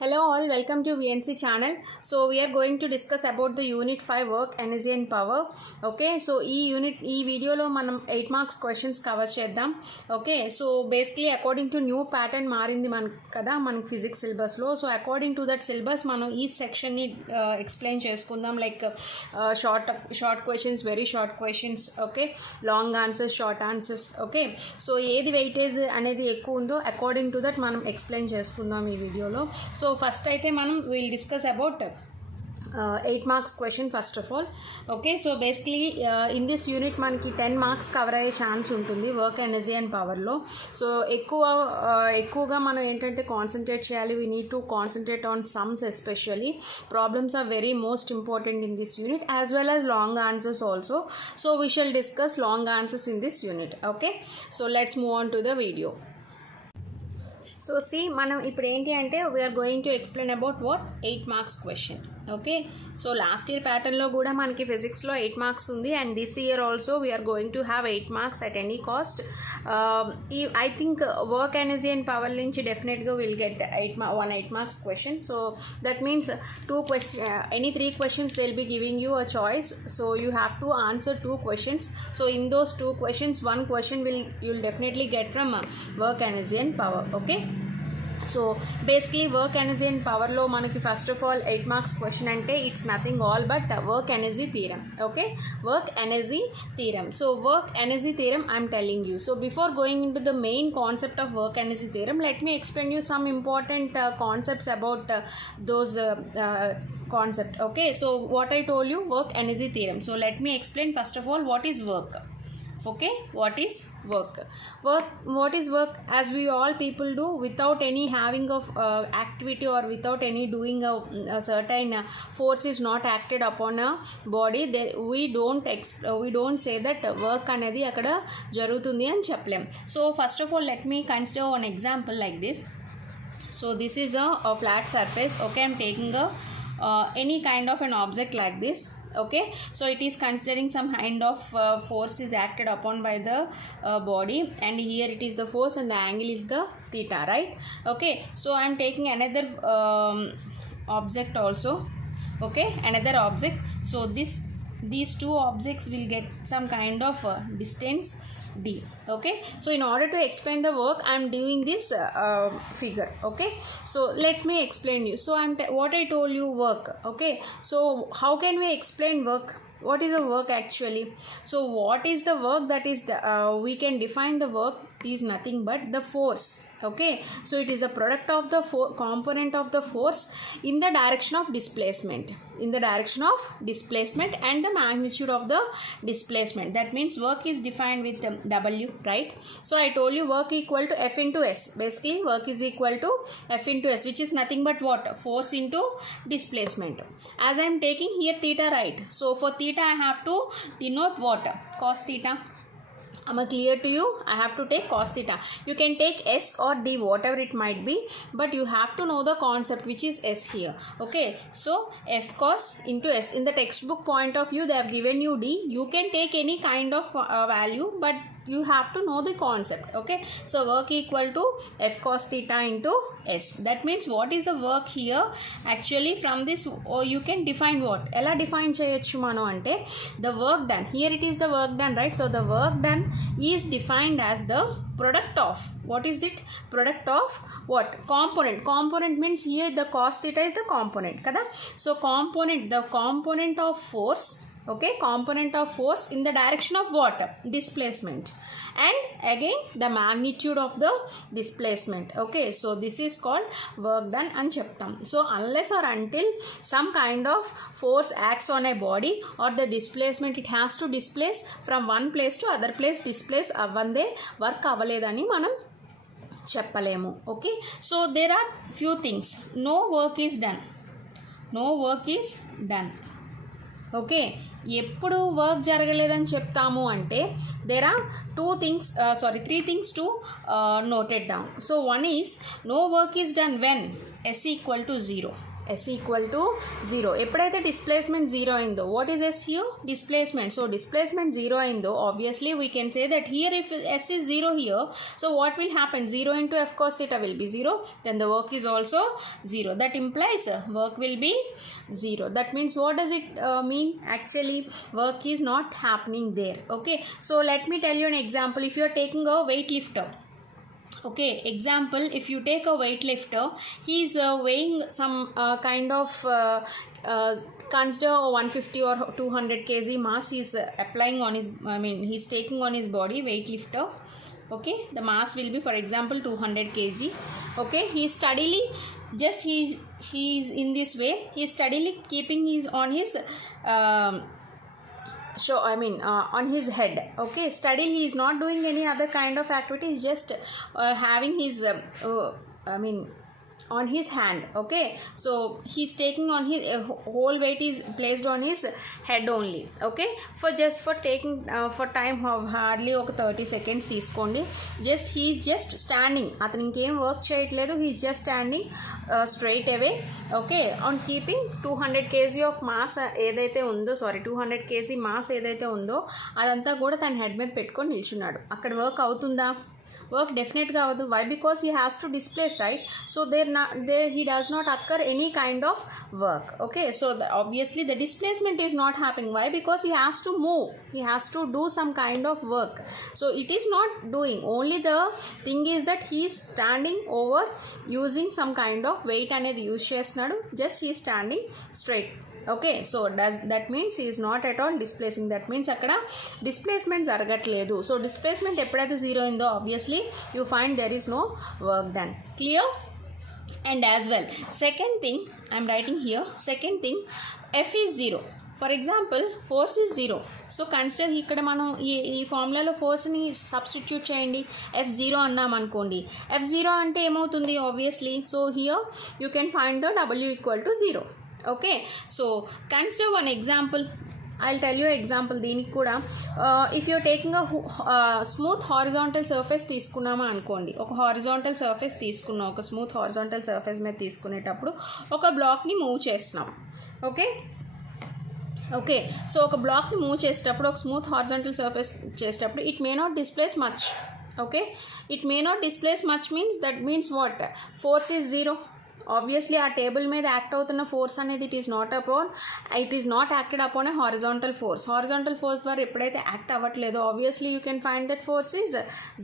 Hello all, welcome to VNC channel. So we are going to discuss about the unit 5 work, energy and power. Okay, so ఈ వీడియోలో మనం 8 marks questions cover చేద్దాం. Okay, so basically according to new pattern మారింది మనకి ఫిజిక్స్ సిలబస్లో. So according to that syllabus మనం ఈ సెక్షన్ని ఎక్స్ప్లెయిన్ చేసుకుందాం. Like short questions, very short questions, okay, long answers, short answers. Okay, so ఏది వెయిటేజ్ అనేది ఎక్కువ ఉందో అకార్డింగ్ టు దట్ మనం ఎక్స్ప్లెయిన్ చేసుకుందాం ఈ వీడియోలో. సో ఫస్ట్ అయితే మనం will discuss about 8 marks question first of all. Okay, so basically in this unit మనకి 10 మార్క్స్ కవర్ అయ్యే ఛాన్స్ ఉంటుంది వర్క్, ఎనర్జీ అండ్ పవర్లో. సో ఎక్కువగా మనం ఏంటంటే కాన్సన్ట్రేట్ చేయాలి. We need to concentrate on sums especially. Problems are very most important in this unit as well as long answers also. So we shall discuss long answers in this unit. Okay, so let's move on to the video. So మనం ఇప్పుడు ఏంటి అంటే we are going to explain about what 8 marks question. Okay, so last year ప్యాటర్న్లో కూడా మనకి ఫిజిక్స్లో 8 marks ఉంది, and this year also we are going to have 8 marks at any cost. I think work, energy and power నుంచి డెఫినెట్గా will get 8 marks question. So that means any 3 questions they'll be giving you a choice. So you have to answer 2 questions. So in those 2 questions, 1 question you'll definitely get from work, energy and power. Okay, so basically work, energy and పవర్లో మనకి first of all 8 marks question అంటే it's nothing all but work energy theorem. Okay, work energy theorem. So work energy theorem I'm telling you. So before going into the main concept of work energy theorem, let me explain you some important concepts about those concept. Okay, so what I told you, work energy theorem. So let me explain first of all what is work. Okay, what is work? What is work? As we all people do without any having of activity or without any doing a certain force is not acted upon a body, we don't say that work anedi akada jarugutundi ani cheppalem. So first of all let me consider one example like this. So this is a flat surface. Okay, I'm taking any kind of an object like this. Okay, so it is considering some kind of force is acted upon by the body, and here it is the force and the angle is the theta, right? Okay, so I am taking another object also. Okay, another object. So these two objects will get some kind of distance d. Okay, so in order to explain the work I am doing this figure. Okay, so let me explain you. So what I told you, work. Okay, so how can we explain work? What is the work actually? So what is the work? That is we can define the work is nothing but the force. Okay, so it is a product of the component of the force in the direction of displacement, and the magnitude of the displacement. That means work is defined with W, right? So I told you work equal to F into S. Basically work is equal to F into S, which is nothing but what? Force into displacement. As I am taking here theta, right? So for theta I have to denote what? Cos theta. Am I clear to you? I have to take cos theta. You can take S or D, whatever it might be, but you have to know the concept which is S here. Okay, so F cos into S. In the textbook point of view they have given you D. You can take any kind of value, but you have to know the concept. Okay, so work equal to F cos theta into S. That means what is the work here? Actually from this you can define what? Ela define cheyochu manu ante the work done. Here it is the work done, right? So the work done is defined as the product of, what is it? Product of what? Component means here the cos theta is the component kada. So the component of force. Okay, component of force in the direction of what? Displacement, and again the magnitude of the displacement. Okay, so this is called work done and cheptam. So unless or until some kind of force acts on a body or the displacement, it has to displace from one place to other place, displace avvande work avaledani manam cheppalemu. Okay, so there are few things. No work is done. Okay, ఎప్పుడు వర్క్ జరగలేదని చెప్తాము అంటే there are 3 things to note it down. So one is no work is done when S equal to 0. S equal to 0. ఎప్పుడైతే డిస్ప్లేస్మెంట్ 0 అయిందో, what is S here? Displacement. So displacement 0 అయిందో, obviously we can say that here if S is 0 here, so what will happen? 0 into F cos theta will be 0, then the work is also 0. That implies work will be 0. That means what does it mean? Actually work is not happening there. Okay, so let me tell you an example. If you are taking a weightlifter, okay, example, if you take a weightlifter, he is weighing some kind of consider 150 or 200 kg mass he is applying on his, he is taking on his body, weightlifter. Okay, the mass will be, for example, 200 kg. Okay, he is steadily, just he is in this way, he is steadily keeping his on his on his head. Okay, steadily he is not doing any other kind of activity, he is just having his on his hand. Okay, so he's taking on his whole weight is placed on his head only. Okay, for taking for time hardly ఒక 30 seconds తీసుకోండి. Just he is just standing, అతను ఇంకేం వర్క్ చేయట్లేదు, he is just standing straight away. Okay, on keeping 200 kg of mass ఏదైతే ఉందో, 200 kg mass ఏదైతే ఉందో అదంతా కూడా తన హెడ్ మీద పెట్టుకొని నిల్చున్నాడు. అక్కడ వర్క్ అవుతుందా? Work definitely avadu. Why? Because he has to displace, right? So there he does not occur any kind of work. Okay, so obviously the displacement is not happening. Why? Because he has to move, he has to do some kind of work, so it is not doing. Only the thing is that he is standing over using some kind of weight anedi use chestunadu. Just he is standing straight. Okay, so that means he is not at all displacing. That means akkada displacement జరగట్లేదు. So displacement ఎప్పుడైతే 0 అయిందో, obviously you find there is no work done. Clear? And as well, second thing I am writing here, second thing, F is 0. For example force is 0. So consider ఇక్కడ మనం ఈ ఫార్ములాలో ఫోర్స్ని సబ్స్టిట్యూట్ చేయండి. F0 అన్నాం అనుకోండి. F0 అంటే ఏమవుతుంది? Obviously, so here you can find the W equal to 0. Okay, so consider one example. I'll tell you example దీనికి కూడా. If you're taking a smooth horizontal surface తీసుకున్నామా అనుకోండి, ఒక హారిజాంటల్ సర్ఫేస్ తీసుకున్నాం, ఒక స్మూత్ హారిజాంటల్ సర్ఫేస్ మీద తీసుకునేటప్పుడు ఒక బ్లాక్ని మూవ్ చేస్తున్నాం. ఓకే, సో ఒక బ్లాక్ని మూవ్ చేసేటప్పుడు, ఒక స్మూత్ హారిజాంటల్ సర్ఫేస్ చేసేటప్పుడు it may not displace much. Okay, it may not displace much means that means what? Force is 0. Obviously ఆ టేబుల్ మీద యాక్ట్ అవుతున్న ఫోర్స్ అనేది it is not acted upon a horizontal force. Horizontal force ద్వారా ఎప్పుడైతే act అవ్వట్లేదో, obviously you can find that force is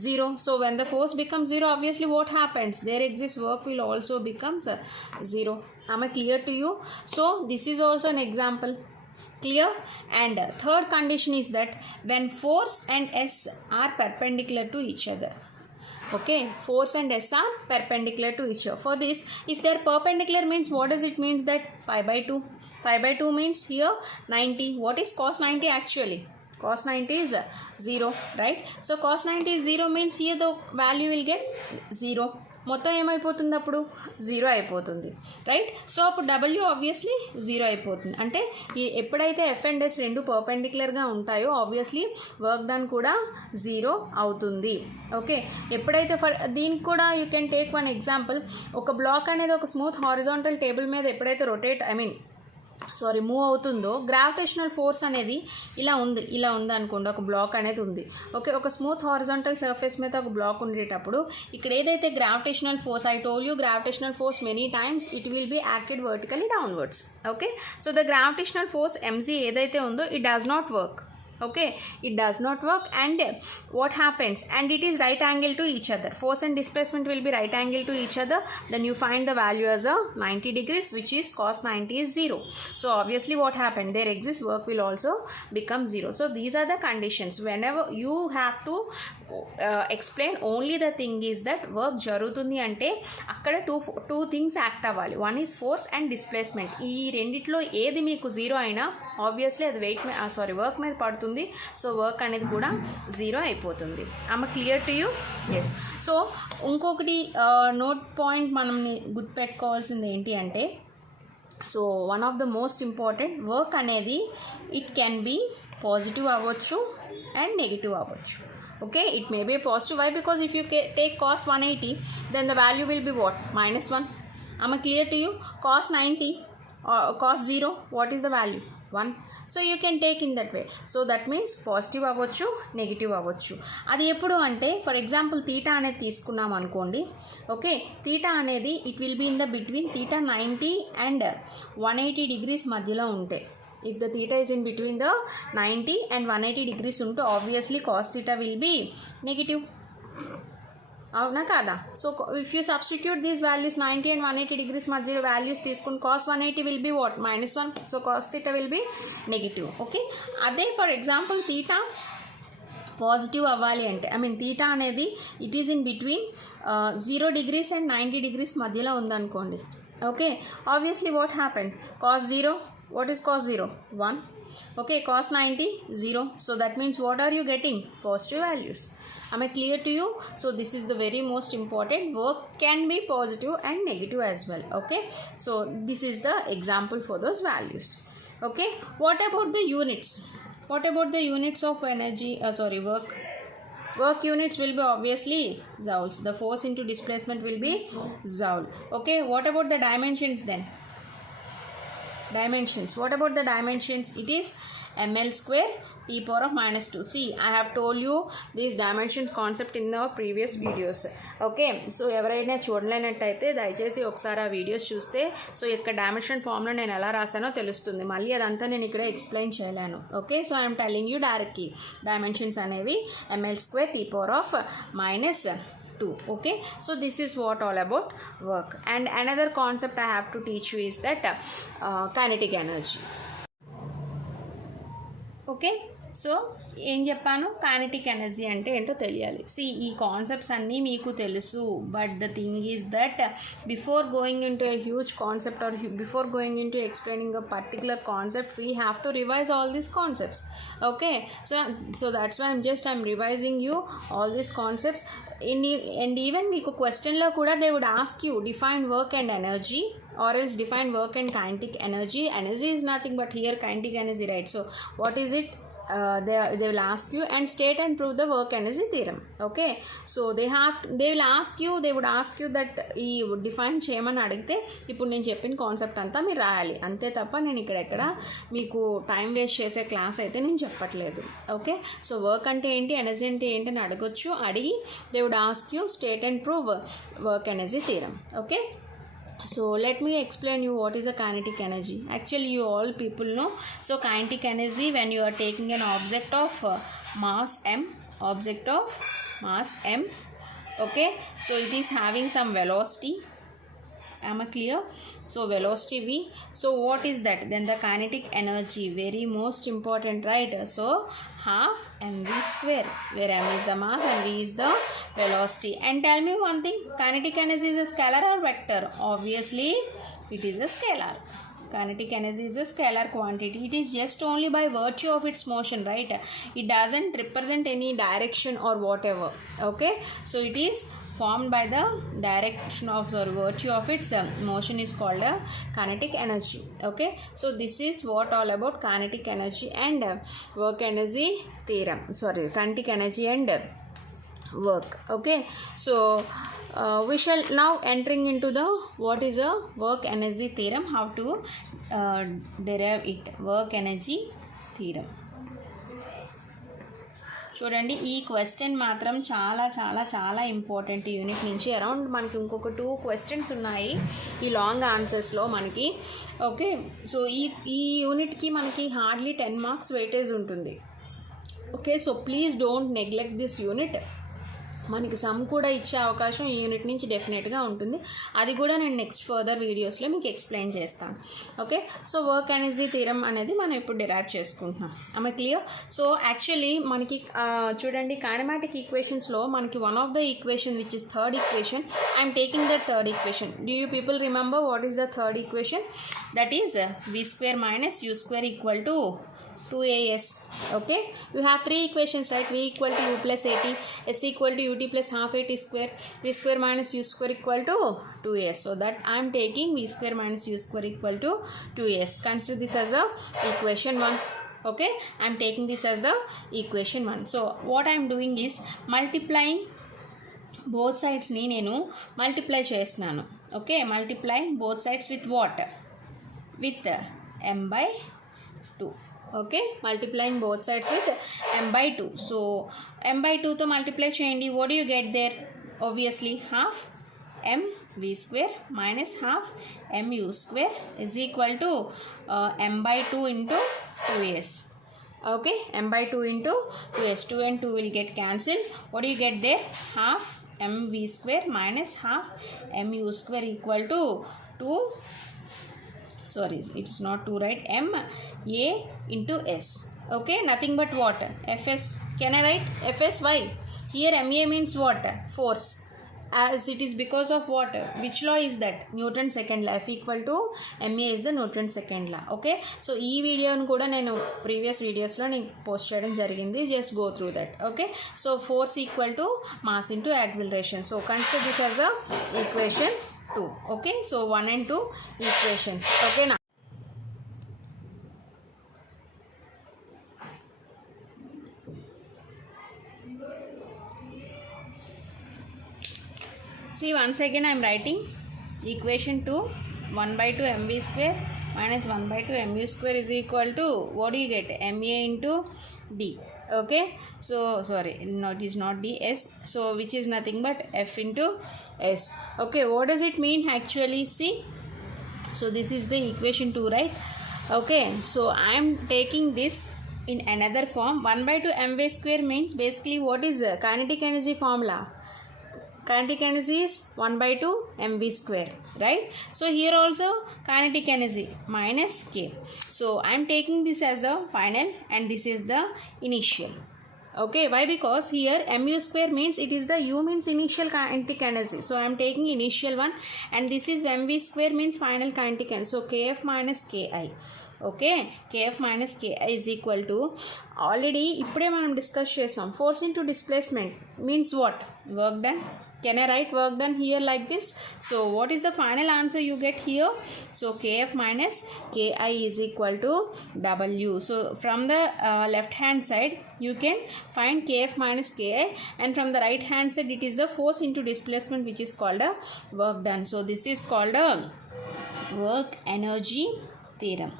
0. So when the force becomes 0, obviously what happens? There exist work will also becomes 0. Am I clear to you? So this is also an example. Clear? And third condition is that when force and S are perpendicular to each other. Okay, force and S are perpendicular to each other. For this, if they are perpendicular means what does it means? That pi by 2. Pi by 2 means here 90. What is cos 90 actually? Cos 90 is 0, right? So cos 90 is 0 means here the value will get 0. మొత్తం ఏమైపోతుంది? అప్పుడు 0 అయిపోతుంది, right? So అప్పుడు W obviously 0 అయిపోతుంది. అంటే ఎప్పుడైతే F and S రెండు పర్పెండిక్యులర్గా ఉంటాయో ఆబ్వియస్లీ వర్క్ డన్ కూడా 0 అవుతుంది. ఓకే, ఎప్పుడైతే దీనికి కూడా you can take one example. ఒక బ్లాక్ అనేది ఒక స్మూత్ హారిజాంటల్ టేబుల్ మీద ఎప్పుడైతే మూవ్ అవుతుందో, గ్రావిటేషనల్ ఫోర్స్ అనేది ఇలా ఉంది అనుకోండి. ఒక బ్లాక్ అనేది ఉంది. ఓకే, ఒక స్మూత్ హారిజాంటల్ సర్ఫేస్ మీద ఒక బ్లాక్ ఉండేటప్పుడు ఇక్కడ ఏదైతే gravitational force, I told you gravitational force many times it will be acted vertically downwards. Okay, so the gravitational force mg ఏదైతే ఉందో it does not work. Okay, it does not work, and what happens? And it is right angle to each other. Force and displacement will be right angle to each other. Then you find the value as a 90 degrees, which is cos 90 is 0. So obviously what happened? There exists work will also become 0. So these are the conditions. Whenever you have to explain, only the thing is that work jarutundi ante akkada two things act avali. One is force and displacement. ee renditlo edi meeku 0 aina obviously adi work మీద పడుతుంది. So work అనేది కూడా 0 అయిపోతుంది. Am I clear to you? Yes. So ఇంకొకటి note point మనం గుర్తుపెట్టుకోవాల్సింది ఏంటి అంటే, so one of the most important, work అనేది ఇట్ కెన్ బి పాజిటివ్ అవ్వచ్చు అండ్ నెగిటివ్ అవ్వచ్చు. Okay, it may be positive. Why? Because if you take cos 180, then the value will be what? -1. Am I clear to you? Cos 90 or cos 0, what is the value? 1. So you can take in that way. So that means positive అవ్వచ్చు, నెగిటివ్ అవ్వచ్చు. అది ఎప్పుడు అంటే for example theta అనేది తీసుకున్నాం అనుకోండి. Okay, theta అనేది it will be in the between theta 90 and 180 degrees మధ్యలో ఉంటే, if the theta is in between the 90 and 180 degrees unto, obviously cos theta will be negative. అవునా కాదా? So if you substitute these values 90 and 180 degrees మధ్య వాల్యూస్ తీసుకుని cos 180 will be what? -1. So cos theta will be negative. Okay, అదే for example theta positive అవ్వాలి అంటే, I mean theta అనేది it is in between 0 degrees and 90 degrees మధ్యలో ఉందనుకోండి. Okay, obviously what happened? cos 0, what is cos 0? 1. Okay, cos 90, 0. So that means what are you getting? Positive values. Am I clear to you? So this is the very most important. Work can be positive and negative as well. Okay, so this is the example for those values. Okay, what about the units? What about the units of energy? Work. Work units will be obviously joules. The force into displacement will be joule. Okay, what about the dimensions then? Dimensions. What about the dimensions? It is ml square t power of -2. See, I have told you this dimensions concept in the previous videos. Okay, so ఎవరైనా చూడలేనట్టయితే దయచేసి ఒకసారి ఆ వీడియోస్ చూస్తే సో యొక్క డైమెన్షన్ ఫామ్లో నేను ఎలా రాసానో తెలుస్తుంది. మళ్ళీ అదంతా నేను ఇక్కడ ఎక్స్ప్లెయిన్ చేయలేను. Okay, so I'm telling you directly dimensions అనేవి ml square t power of -2. Okay, so this is what all about work. And another concept I have to teach you is that kinetic energy. Okay, so ఏం చెప్పాను? Kinetic energy అంటే ఏంటో తెలియాలి. ఈ కాన్సెప్ట్స్ అన్నీ మీకు తెలుసు, but the thing is that before going into a huge concept or before going into explaining a particular concept we have to revise all these concepts. Okay, so that's why I'm revising you all these concepts. And even మీకు క్వశ్చన్లో కూడా they would ask you define work and energy or else define work and kinetic energy. Energy is nothing but here kinetic energy, right? So what is it? They will ask you and state and prove the work energy theorem. Okay, so they would ask you that ఈ డిఫైన్ చేయమని అడిగితే ఇప్పుడు నేను చెప్పిన కాన్సెప్ట్ అంతా మీరు రాయాలి. అంతే తప్ప నేను ఇక్కడ మీకు టైం వేస్ట్ చేసే క్లాస్ అయితే నేను చెప్పట్లేదు. ఓకే, సో వర్క్ అంటే ఏంటి, ఎనర్జీ అంటే ఏంటి అని అడగొచ్చు. అడిగి they would ask you state and prove work energy theorem. Okay, so let me explain you what is a kinetic energy. Actually you all people know. So kinetic energy, when you are taking an object of mass m, okay, so it is having some velocity. Am I clear? So velocity v, so what is that? Then the kinetic energy, very most important, right? So half mv square, where m is the mass and v is the velocity. And tell me one thing, kinetic energy is a scalar or vector? Obviously it is a scalar. Kinetic energy is a scalar quantity. It is just only by virtue of its motion, right? It doesn't represent any direction or whatever. Okay, so it is formed by the direction of the virtue of its motion is called a kinetic energy. Okay, so this is what all about kinetic energy and work energy theorem. Kinetic energy and work. Okay, so we shall now entering into the what is a work energy theorem, how to derive it. Work energy theorem. చూడండి, ఈ క్వశ్చన్ మాత్రం చాలా చాలా చాలా important. Unit నుంచి అరౌండ్ మనకి ఇంకొక 2 క్వశ్చన్స్ ఉన్నాయి ఈ లాంగ్ ఆన్సర్స్లో మనకి. ఓకే, సో ఈ యూనిట్కి మనకి హార్డ్లీ 10 మార్క్స్ వెయిటేజ్ ఉంటుంది. Okay, so please don't neglect this unit. మనకి సమ్ కూడా ఇచ్చే అవకాశం ఈ యూనిట్ నుంచి డెఫినెట్గా ఉంటుంది. అది కూడా నేను నెక్స్ట్ ఫర్దర్ వీడియోస్లో మీకు ఎక్స్ప్లెయిన్ చేస్తాను. Okay, so work energy theorem అనేది మనం ఇప్పుడు డిరైవ్ చేసుకుంటున్నాం. ఆమె క్లియర్? సో యాక్చువల్లీ మనకి చూడండి, కైనమాటిక్ ఈక్వేషన్స్లో మనకి one of the equation which is third equation. I'm taking the third equation. Do you people remember what is the third equation? That is v square minus u square equal to 2as. Okay, you have 3 equations, right? V equal to u plus at, s equal to ut plus half at square, v square minus u square equal to 2as. So that I am taking v square minus u square equal to 2as. Consider this as a equation 1. Okay, I am taking this as a equation 1. So what I am doing is multiplying both sides ని నేను మల్టిప్లై చేస్తున్నాను. Okay, multiply both sides with what? With m by 2. Okay, multiplying both sides with m by 2. So m by 2 to multiply cheyandi. What do you get there? Obviously half m v square minus half m u square is equal to m by 2 into 2s. Okay, m by 2 into 2s. 2 and 2 will get cancelled. What do you get there? Half m v square minus half m u square equal to 2. Sorry, it is not 2, right? M a into s. Okay, nothing but what? Fs. Can I write Fs? Why? Here ma means what? Force. As it is because of what? Which law is that? Newton's second law. F equal to ma is the Newton's second law. Okay, so ఈ వీడియోని కూడా నేను ప్రీవియస్ వీడియోస్లో నేను పోస్ట్ చేయడం జరిగింది. Just go through that. Okay, so force equal to mass into acceleration. So consider this as a equation 2. Okay, so 1 and 2 equations. Okay, now see, once again I am writing equation 2. 1 by 2 mv square minus 1 by 2 mu square is equal to, what do you get? ma into d. Okay, so sorry, no, it is not d, s, so which is nothing but f into s. Okay, what does it mean actually? See, so this is the equation 2, right? Okay, so I am taking this in another form. 1 by 2 mv square means basically what is the kinetic energy formula? Kinetic energy is 1 by 2 mv square, right? So here also kinetic energy minus k. So I am taking this as a final and this is the initial. Okay, why? Because here mu square means it is the u means initial kinetic energy. So I am taking initial one and this is mv square means final kinetic energy. So kf minus ki. Okay, kf minus ki is equal to, already ఇప్పుడే మనం డిస్కస్ చేసాం, force into displacement means what? Work done. Can I write work done here like this? So what is the final answer you get here? So kf minus ki is equal to w. So from the left hand side you can find kf minus ki, and from the right hand side it is the force into displacement which is called a work done. So this is called a work energy theorem.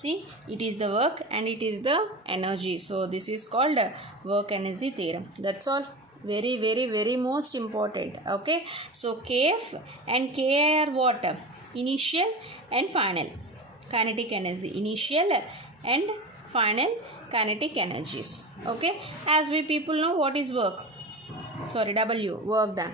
See, it is the work and it is the energy. So this is called a work energy theorem. That's all. Very very very most important. Okay, so kf and ki are what? Initial and final kinetic energy. Initial and final kinetic energies. Okay, as we people know what is work. Sorry, w, work done.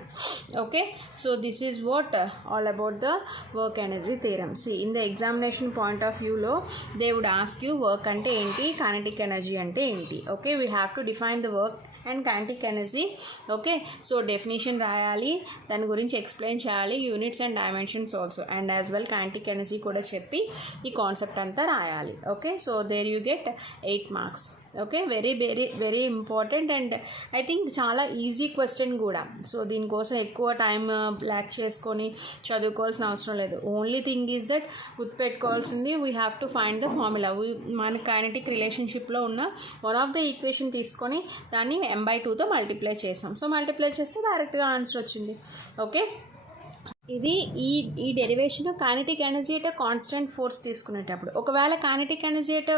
Okay, so this is what all about the work energy theorem. See, in the examination point of view lo they would ask you work ante enti, kinetic energy ante enti. Okay, we have to define the work and kinetic energy. Okay, so definition రాయాలి, దాని గురించి explain చేయాలి, units and dimensions also, and as well kinetic energy కూడా చెప్పి ఈ concept అంతా రాయాలి. Okay, so there you get 8 marks. Okay, very very very important and I think చాలా ఈజీ క్వశ్చన్ కూడా. సో దీనికోసం ఎక్కువ టైం బ్లాక్ చేసుకొని చదువుకోవాల్సిన అవసరం లేదు. ఓన్లీ థింగ్ ఈజ్ దట్ గుర్తుపెట్టుకోవాల్సింది, we have to find the formula. మన కైనటిక్ రిలేషన్షిప్లో ఉన్న వన్ ఆఫ్ ద ఈక్వేషన్ తీసుకొని దాన్ని m by 2తో మల్టిప్లై చేసాం. సో మల్టిప్లై చేస్తే డైరెక్ట్గా ఆన్సర్ వచ్చింది. ఓకే, ఇది ఈ డెరివేషన్ కైనటిక్ ఎనర్జీ అంటే కాన్స్టెంట్ ఫోర్స్ తీసుకునేటప్పుడు. ఒకవేళ కైనటిక్ ఎనర్జీ అంటే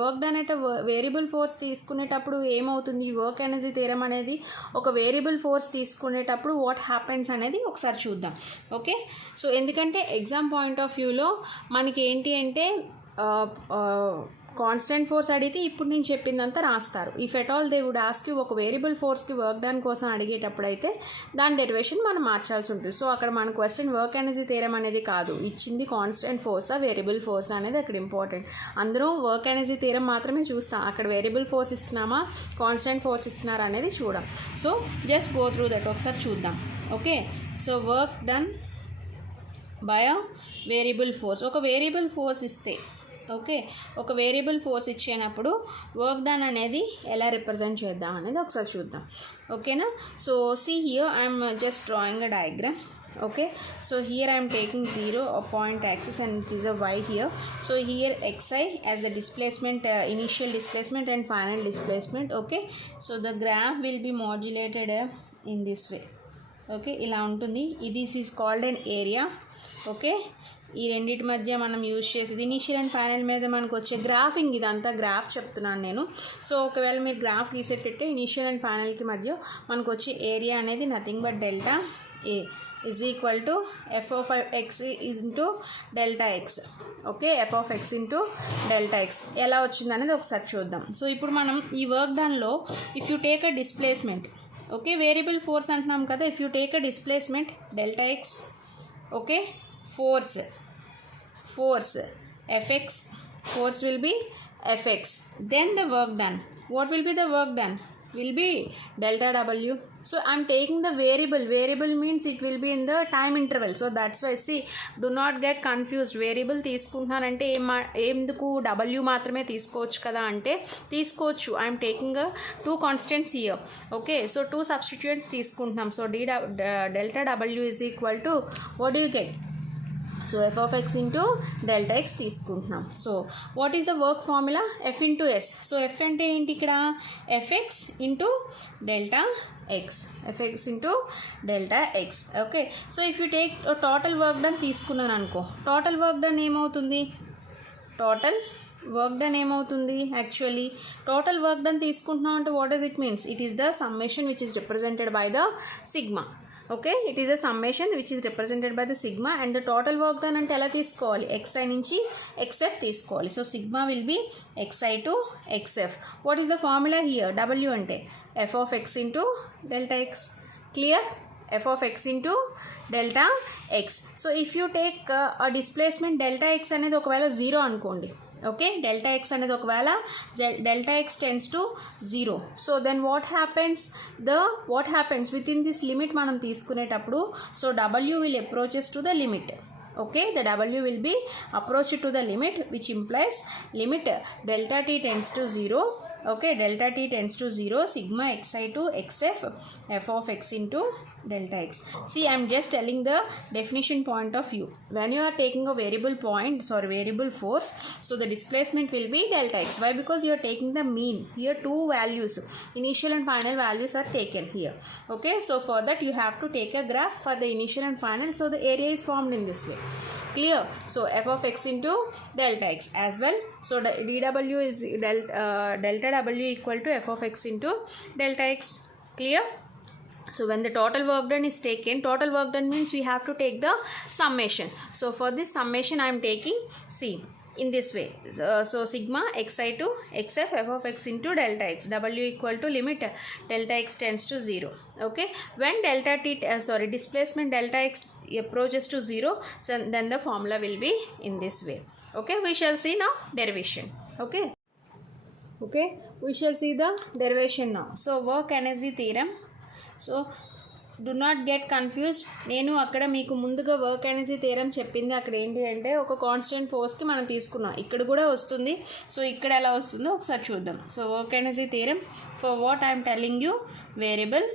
వర్క్ డన్ అంటే వేరియబుల్ ఫోర్స్ తీసుకునేటప్పుడు ఏమవుతుంది? ఈ వర్క్ ఎనర్జీ థియరం అనేది ఒక వేరియబుల్ ఫోర్స్ తీసుకునేటప్పుడు వాట్ హ్యాపెన్స్ అనేది ఒకసారి చూద్దాం. ఓకే, సో ఎందుకంటే ఎగ్జామ్ పాయింట్ ఆఫ్ వ్యూలో మనకి ఏంటి అంటే కాన్స్టెంట్ ఫోర్స్ అడిగితే ఇప్పుడు నేను చెప్పిందంతా రాస్తారు. If at all they would ask you ఒక వేరియబుల్ ఫోర్స్కి వర్క్ డన్ కోసం అడిగేటప్పుడు అయితే దాని డెరివేషన్ మనం మార్చాల్సి ఉంటుంది. సో అక్కడ మన క్వశ్చన్ వర్క్ ఎనర్జీ థియరం అనేది కాదు, ఇచ్చింది కాన్స్టెంట్ ఫోర్సా వేరియబుల్ ఫోర్స్ అనేది అక్కడ ఇంపార్టెంట్. అందరూ వర్క్ ఎనర్జీ థియరం మాత్రమే చూస్తాం, అక్కడ వేరియబుల్ ఫోర్స్ ఇస్తున్నామా కాన్స్టెంట్ ఫోర్స్ ఇస్తున్నారా అనేది చూడం. So just go through that, ఒకసారి చూద్దాం. Okay, so work done by a variable force. ఒక వేరియబుల్ ఫోర్స్ ఇస్తే, ఓకే, ఒక వేరియబుల్ ఫోర్స్ ఇచ్చినప్పుడు వర్క్ డన్ అనేది ఎలా రిప్రజెంట్ చేద్దాం అనేది ఒకసారి చూద్దాం. ఓకేనా? So see here I'm just drawing a diagram. Okay, so here I am taking 0 a point axis and it is a y here. So here xi as the displacement, initial displacement and final displacement. Okay, so the graph will be modulated in this way. Okay, ila untundi. This is called an area. Okay, ఈ రెండింటి మధ్య మనం యూజ్ చేసేది initial and final మీద మనకు వచ్చే గ్రాఫింగ్, ఇదంతా గ్రాఫ్ చెప్తున్నాను నేను. సో ఒకవేళ మీరు గ్రాఫ్ గీసేటట్టే ఇనీషియల్ అండ్ ఫైనల్కి మధ్య మనకు వచ్చే ఏరియా అనేది nothing but delta A is equal to f of x into delta x. Okay, f of x into delta x ఎలా వచ్చింది అనేది ఒకసారి చూద్దాం. సో ఇప్పుడు మనం ఈ వర్క్ దానిలో if you take a displacement, okay, variable force అంటున్నాం కదా, if you take a displacement delta X, okay, force fx, force will be fx, then the work done, what will be the work done, will be delta w. So I am taking the variable means it will be in the time interval, so that's why see, do not get confused. Variable తీసుకుంటున్నానంటే ఎందుకు w మాత్రమే తీసుకోవచ్చు కదా అంటే తీసుకోవచ్చు. I'm taking two constants here. Okay, so two substituents తీసుకుంటున్నాం. So delta w is equal to what do you get? So f of x into delta x తీసుకుంటున్నాం. So what is the work formula? f into s. So f అంటే ఏంటి ఇక్కడ? fx into delta x, fx into delta x. Okay, so if you take total work done తీసుకున్నాను అనుకో, total work done ఏమవుతుంది? Actually total work done తీసుకుంటున్నాం అంటే what does it means? It is the summation which is represented by the sigma. Okay, it is a summation which is represented by the sigma and the total work done అంటే ఎలా తీసుకోవాలి? xi నుంచి xf తీసుకోవాలి. So sigma will be xi to xf. What is the formula here? w అంటే f of x into delta x. Clear? f of x into delta x. So if you take a displacement delta x అనేది ఒకవేళ 0 అనుకోండి, okay, delta x అనేది ఒకవేళ delta x tends to 0. So then what happens with in this limit మనం తీసుకునేటప్పుడు, so w will approaches to the limit. Okay, the w will be approached to the limit, which implies limit delta t tends to 0. Okay, delta t tends to 0, sigma xi to xf, f of x into delta x. See, I am just telling the definition point of view. When you are taking a variable force, so the displacement will be delta x. Why? Because you are taking the mean. Here two values, initial and final values are taken here. Okay, so for that you have to take a graph for the initial and final, so the area is formed in this way. Clear? So f of x into delta x as well. So dw is delta w equal to f of x into delta x. Clear? So when the total work done is taken, total work done means we have to take the summation. So for this summation I am taking, see, in this way. So sigma xi to xf, f of x into delta x, w equal to limit delta x tends to 0. Okay, when displacement delta x approaches to 0, so then the formula will be in this way. Okay, we shall see now derivation. Okay, we shall see the derivation now. So work energy theorem. So do not get confused. నేను అక్కడ మీకు ముందుగా work energy theorem చెప్పింది అక్కడ ఏంటి అంటే ఒక కాన్స్టెంట్ ఫోర్స్కి మనం తీసుకున్నాం, ఇక్కడ కూడా వస్తుంది. సో ఇక్కడ ఎలా వస్తుందో ఒకసారి చూద్దాం. So work energy theorem for what I'm telling you, variable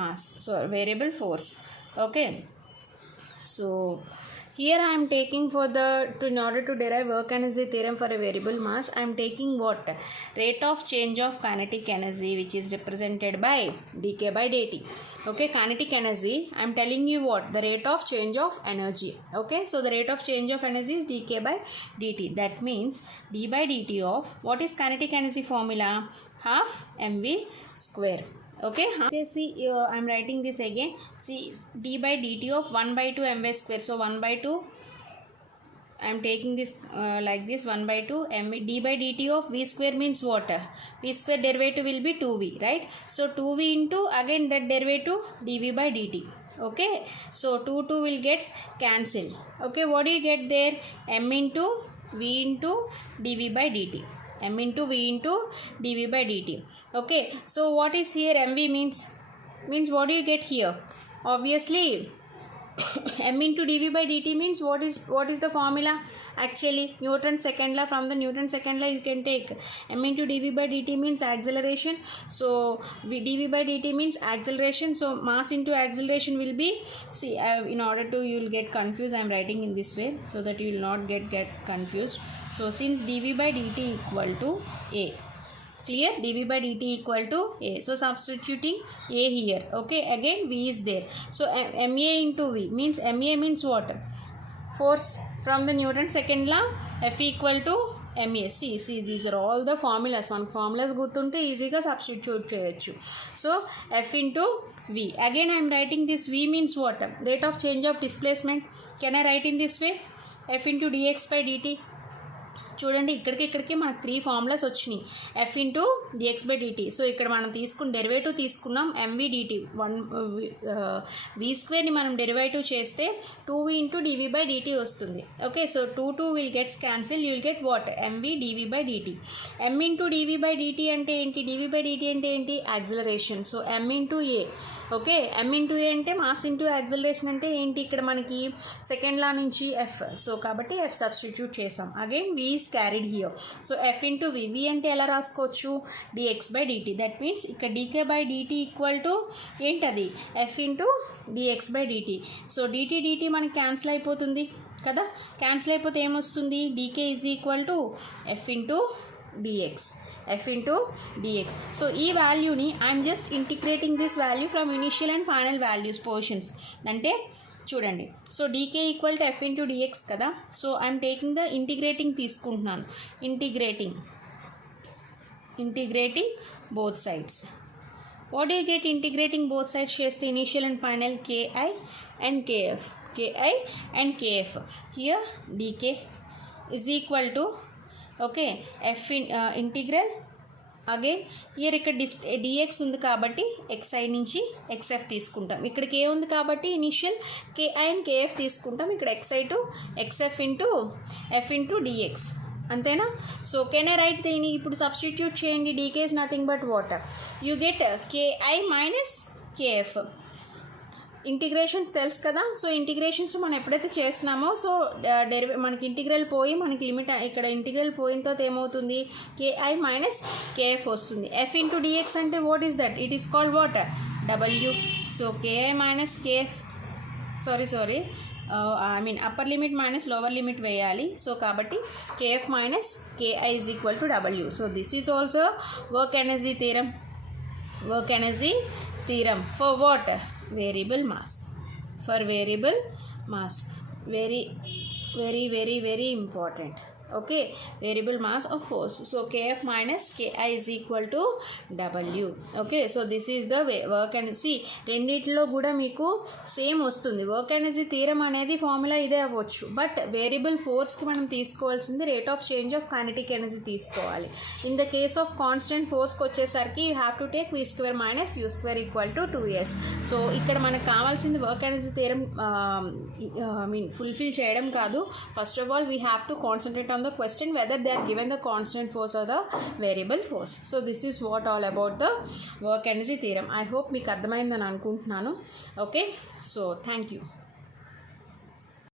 mass, so variable force. Okay, so here I am taking in order to derive work energy theorem for a variable mass, I am taking what? Rate of change of kinetic energy, which is represented by dk by dt. Okay, kinetic energy, I am telling you what? The rate of change of energy. Okay, so the rate of change of energy is dk by dt. That means d by dt of, what is kinetic energy formula? Half mv square. Okay, see, I am writing this again. See, d by dt of 1 by 2 mv square. So 1 by 2, I am taking this like this, 1 by 2 mv. D by dt of v square means what? V square derivative will be 2v, right? So 2v into again that derivative dv by dt. Okay, so 2 will get cancelled. Okay, what do you get there? m into v into dv by dt. m into v into dv by dt. Okay, so what is here mv means what do you get here? Obviously m into dv by dt means what is the formula? Actually Newton's second law. From the Newton's second law you can take m into dv by dt means acceleration. So dv by dt means acceleration, so mass into acceleration will be, see, in order to you will get confused, I am writing in this way so that you will not get confused. So since dv by dt equal to a, clear, dv by dt equal to a, so substituting a here. Okay, again v is there, so ma into v means, ma means what? force from the Newton second law, F equal to ma. See these are all the formulas. మనకు ఫార్ములాస్ గుర్తుంటే ఈజీగా సబ్స్టిట్యూట్ చేయొచ్చు. So F into V. Again I am writing this. V means what? Rate of change of displacement. Can I write in this way? F into dx by dt. చూడండి ఇక్కడికి మనకు 3 formulas వచ్చినాయి. F into dx by dt. సో ఇక్కడ మనం తీసుకున్న డెరివేటివ్ తీసుకున్నాం MV dt. వి స్క్వేర్ని మనం డెరివేటివ్ చేస్తే 2v into dv by dt వస్తుంది. Okay, so 2 will gets cancel. You will get what? Mv dv by dt. M into dv by dt అంటే ఏంటి? డివి బై డిటీ అంటే ఏంటి? Acceleration. So m into a. Okay, m into a అంటే mass into acceleration అంటే ఏంటి? ఇక్కడ మనకి second law నుంచి ఎఫ్. సో కాబట్టి ఎఫ్ సబ్స్టిట్యూట్ చేసాం. Again v is carried here. So f into v. v అంటే ఎలా రాసుకోవచ్చు? dx by dt. That means ఇక్కడ dk by dt equal to ఏంటది? f into dx by dt. So dt మనకి క్యాన్సిల్ అయిపోతుంది కదా. క్యాన్సిల్ అయిపోతే ఏమొస్తుంది? dk is equal to f into dx. f into dx. So ఈ వాల్యూని I'm just integrating this value from initial and final values positions. అంటే చూడండి, so dk equal to f into dx కదా. So I'm taking the integrating తీసుకుంటున్నాను. Integrating both sides. What do you get integrating both sides చేస్తే? Initial and final ki and kf. Here dk is equal to okay f integral. Again here ఇక్కడ dx ఉంది కాబట్టి ఎక్స్ఐ నుంచి ఎక్స్ఎఫ్ తీసుకుంటాం. ఇక్కడ కే ఉంది కాబట్టి ఇనిషియల్ కేఐ అండ్ కేఎఫ్ తీసుకుంటాం. ఇక్కడ xi to xf into F into dx. అంతేనా? సో కెన్ ఐ రైట్ దీన్ని ఇప్పుడు సబ్స్టిట్యూట్ చేయండి. Dk is nothing but water. You get ki minus kf. Integrations తెలుసు కదా. సో ఇంటిగ్రేషన్స్ మనం ఎప్పుడైతే చేస్తున్నామో సో మనకి ఇంటిగ్రల్ పోయి మనకి లిమిట్ ఇక్కడ ఇంటిగ్రల్ పోయిన తర్వాత ఏమవుతుంది? కేఐ మైనస్ కేఎఫ్ వస్తుంది. ఎఫ్ ఇంటూ డిఎక్స్ అంటే what is that? It is called what? W. So KI minus KF sorry I mean upper limit minus lower limit వేయాలి. సో కాబట్టి KF minus KI is equal to W. So this is also work energy theorem for what? Variable mass. For variable mass, very important. Okay, variable mass of force. So kf minus ki is equal to w. Okay, so this is the work and see రెండిట్లో కూడా మీకు same వస్తుంది. Work energy theorem అనేది formula ఇదే అవ్వచ్చు. But variable ఫోర్స్కి మనం తీసుకోవాల్సింది rate of change of kinetic energy తీసుకోవాలి. In the case of constant ఫోర్స్కి వచ్చేసరికి you have to take v square minus u square equal to 2s. So ఇక్కడ మనకు కావాల్సింది work energy theorem I mean fulfil చేయడం కాదు. First of all we have to concentrate on the question whether they are given the constant force or the variable force. So this is what all about the work energy theorem. I hope మీకు అర్థమైందని అనుకుంటున్నాను. Okay, so thank you.